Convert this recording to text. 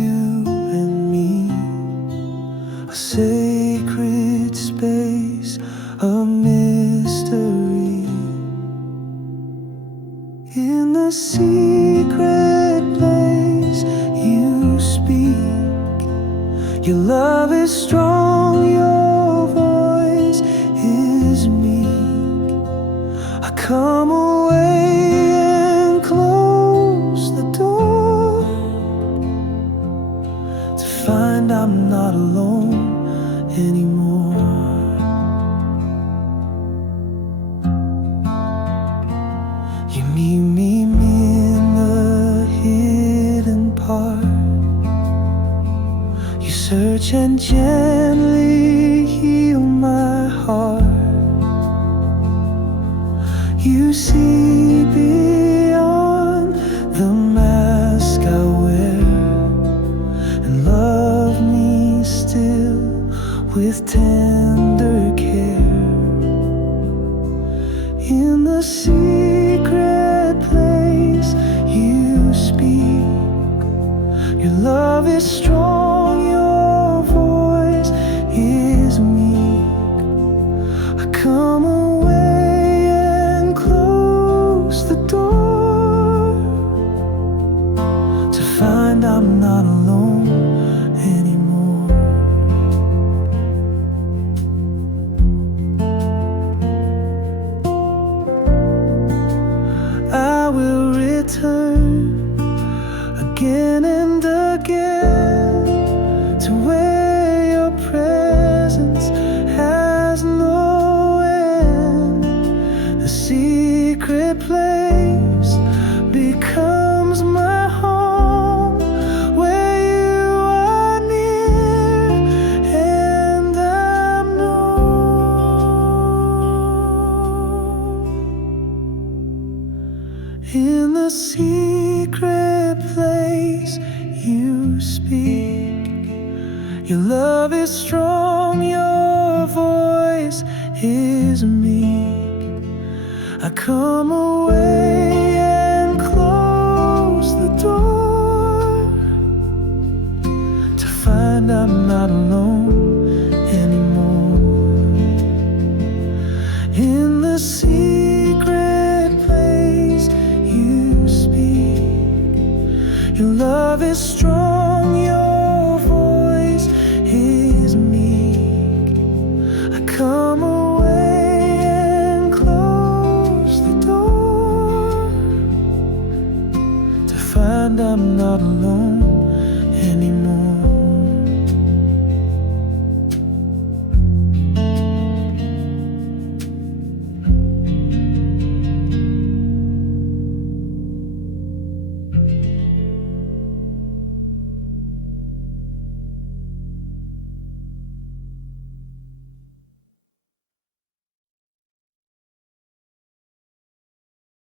you and me, a sacred space, a mystery. In the secret place you speak. Your love is strong, your voice is meek. I come away and close the door to find I'm not alone anymore. You meet me in the hidden part. You search and gently heal my heart. You see beyond the mask I wear and love me still with tender care. In the secret place you speak. Your love is strong, your voice is meek. I come away and close the door to find I'm not alone anymore. I will return again and again to where your presence has no end. The secret place becomes my home, where you are near and I'm known. In the secret place you speak. Your love is strong, your voice is meek. I come away and close the door to find I'm not alone anymore. In the secret place you speak. Your love is strong, your voice is meek. I come away and close the door to find I'm not alone anymore.